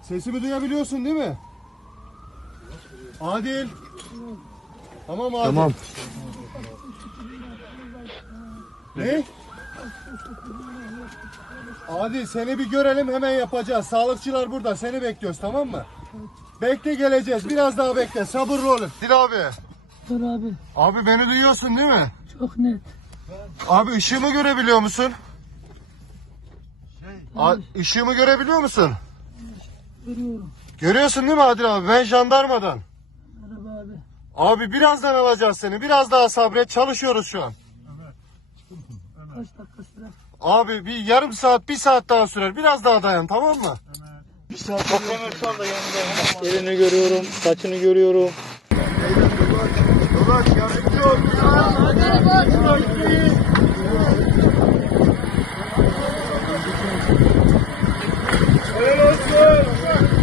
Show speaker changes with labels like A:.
A: Sesimi duyabiliyorsun değil mi? Adil. Tamam Adil.
B: Tamam.
A: Ne? Adil seni bir görelim, hemen yapacağız. Sağlıkçılar burada, seni bekliyoruz, tamam mı? Bekle, geleceğiz. Biraz daha bekle. Sabırlı olun. Dil abi.
C: Dur abi.
A: Abi beni duyuyorsun değil mi?
C: Çok net.
A: Abi ışığımı görebiliyor musun? Işığımı görebiliyor musun?
C: Görüyorum.
A: Görüyorsun değil mi Adil abi? Ben jandarmadan.
C: Merhaba abi.
A: Abi birazdan alacağız seni. Biraz daha sabret. Çalışıyoruz şu an.
C: Kaç dakika sürer?
A: Abi bir yarım saat, bir saat daha sürer. Biraz daha dayan, tamam mı? Bir saat.
B: Elini görüyorum, saçını görüyorum.
A: Dolaş, yardımcı ol. Helal olsun.